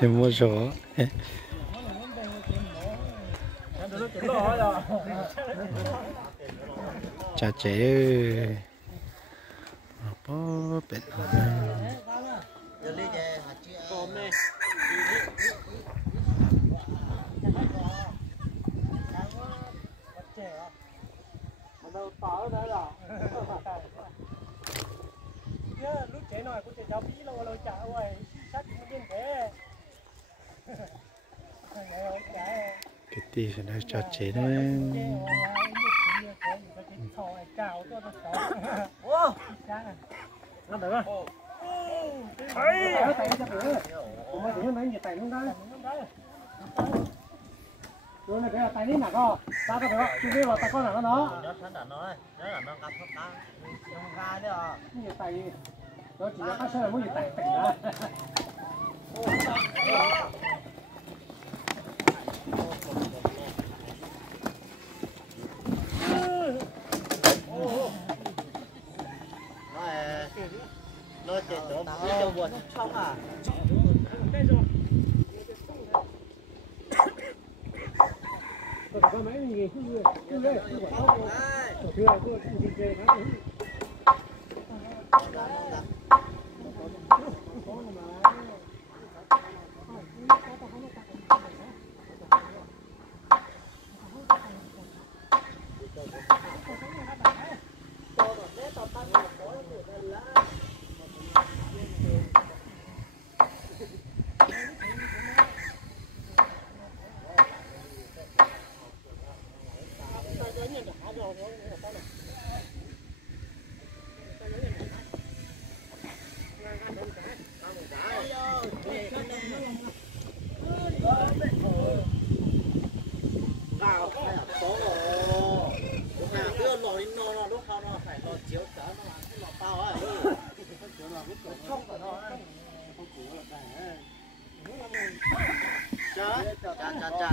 thì mua số chả chế bó bệt lúc trẻ nói cũng trẻ giáo phí lâu lâu trả rồi chắc cũng điên thế cái tí sẽ nói cho chế đấy nó được không? Ấy, tay nó được. Ủa mà để mấy nhiệt tay không đấy. Rồi này cái tay ní nè co. Ta có được không? Chưa biết là tay con nào nó. Nhớ thân là nó đấy. Nhớ là nó cắt thấp cá. Không ra đấy à. Nhiệt tay. Nó chỉ là cá sơ muốn nhiệt tay tỉnh ra. Nó chạy chỗ cho buồn xong à. Có mấy gì cứ đây cứ quả thóc chưa cứ đi nó Chà chà chà chà